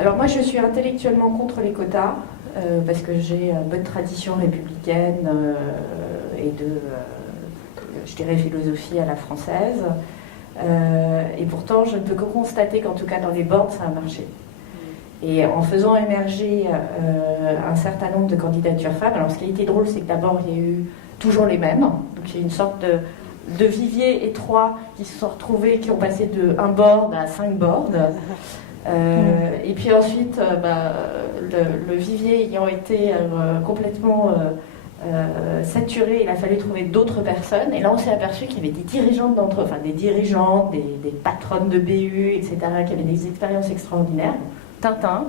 Alors moi, je suis intellectuellement contre les quotas, parce que j'ai une bonne tradition républicaine et de, je dirais, philosophie à la française. Et pourtant, je ne peux que constater qu'en tout cas dans les boards, ça a marché. Et en faisant émerger un certain nombre de candidatures femmes, alors ce qui a été drôle, c'est que d'abord, il y a eu toujours les mêmes. Donc il y a une sorte de vivier étroit qui se sont retrouvés, qui ont passé de 1 board à 5 boards. Et puis ensuite, le vivier ayant été complètement saturé, il a fallu trouver d'autres personnes. Et là, on s'est aperçu qu'il y avait des dirigeantes des dirigeantes, des patronnes de BU, etc., qui avaient des expériences extraordinaires. Tintin,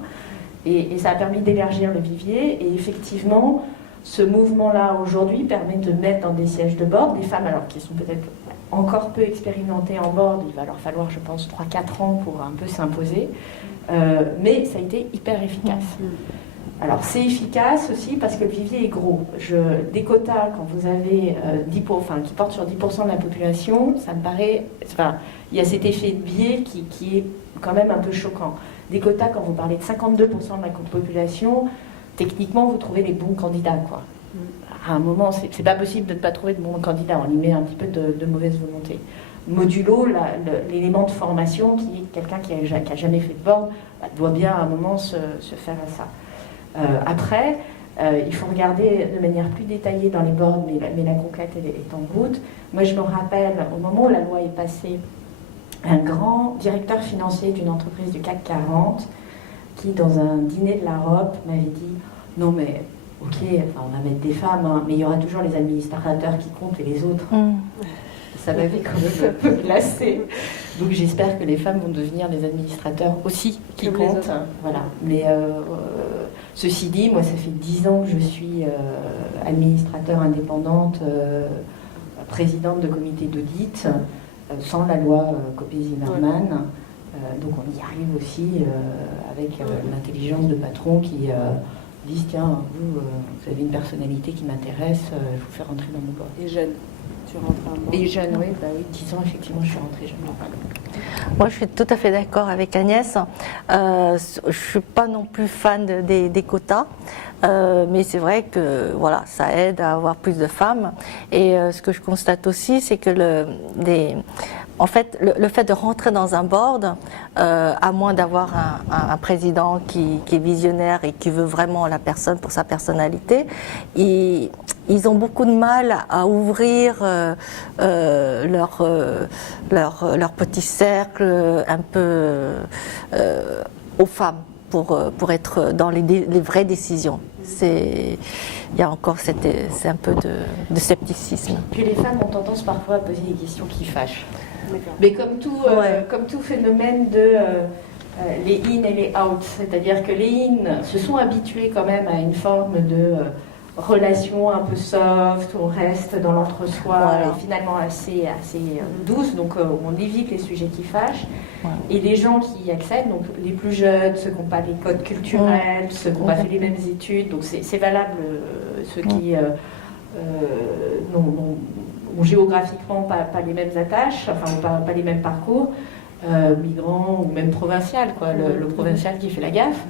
et ça a permis d'élargir le vivier. Et effectivement, ce mouvement-là aujourd'hui permet de mettre dans des sièges de board des femmes, alors qui sont peut-être encore peu expérimentées en board. Il va leur falloir, je pense, 3-4 ans pour un peu s'imposer, mais ça a été hyper efficace. Alors c'est efficace aussi parce que le vivier est gros. Des quotas, quand vous avez qui portent sur 10% de la population, ça me paraît... il y a cet effet de biais qui est quand même un peu choquant. Des quotas, quand vous parlez de 52% de la population, techniquement, vous trouvez les bons candidats, quoi. À un moment, c'est pas possible de ne pas trouver de bons candidats. On y met un petit peu de mauvaise volonté. Modulo, l'élément de formation, qui est quelqu'un qui a jamais fait de board, doit bien à un moment se faire à ça. Après, il faut regarder de manière plus détaillée dans les boards, mais la conquête est en route. Moi, je me rappelle, au moment où la loi est passée, un grand directeur financier d'une entreprise du CAC 40 qui, dans un dîner de la ROP, m'avait dit « Non mais, ok, on va mettre des femmes, hein, mais il y aura toujours les administrateurs qui comptent et les autres. Ça m'avait quand même un peu glacé. Donc j'espère que les femmes vont devenir les administrateurs aussi qui comptent. Voilà. Mais ceci dit, moi ça fait 10 ans que je suis administrateur indépendante, présidente de comité d'audit, sans la loi Copé-Zimmermann. Donc on y arrive aussi avec l'intelligence de patrons qui disent tiens, vous avez une personnalité qui m'intéresse, je vous fais rentrer dans mon board. Et jeune, tu rentres en board. Et jeune, oui, 10 ans effectivement je suis rentrée jeune. Moi je suis tout à fait d'accord avec Agnès. Je ne suis pas non plus fan des quotas. Mais c'est vrai que voilà, ça aide à avoir plus de femmes. Et ce que je constate aussi, c'est que en fait, le fait de rentrer dans un board, à moins d'avoir un président qui est visionnaire et qui veut vraiment la personne pour sa personnalité, ils ont beaucoup de mal à ouvrir leur petit cercle un peu aux femmes. Pour être dans les vraies décisions. Il y a encore c'est un peu de scepticisme. Puis les femmes ont tendance parfois à poser des questions qui fâchent. Mais comme tout phénomène les in et les out, c'est-à-dire que les in se sont habitués quand même à une forme de relation un peu soft, où on reste dans l'entre-soi, et finalement assez douce, donc on évite les sujets qui fâchent. Et les gens qui y accèdent, donc les plus jeunes, ceux qui n'ont pas les codes culturels, ceux qui n'ont pas fait les mêmes études, donc c'est valable, ceux qui n'ont géographiquement pas les mêmes attaches, enfin pas les mêmes parcours, migrants ou même provincial, quoi, le provincial qui fait la gaffe.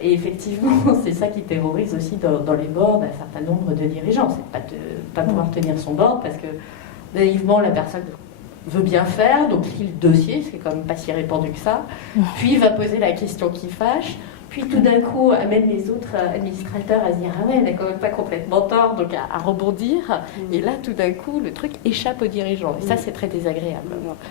Et effectivement, c'est ça qui terrorise aussi dans les boards un certain nombre de dirigeants. C'est de pas pouvoir tenir son board parce que naïvement la personne veut bien faire, donc lit le dossier, c'est quand même pas si répandu que ça, puis va poser la question qui fâche, puis tout d'un coup amène les autres administrateurs à se dire ah ouais, elle n'a quand même pas complètement tort, donc à rebondir, et là tout d'un coup le truc échappe aux dirigeants, et ça c'est très désagréable.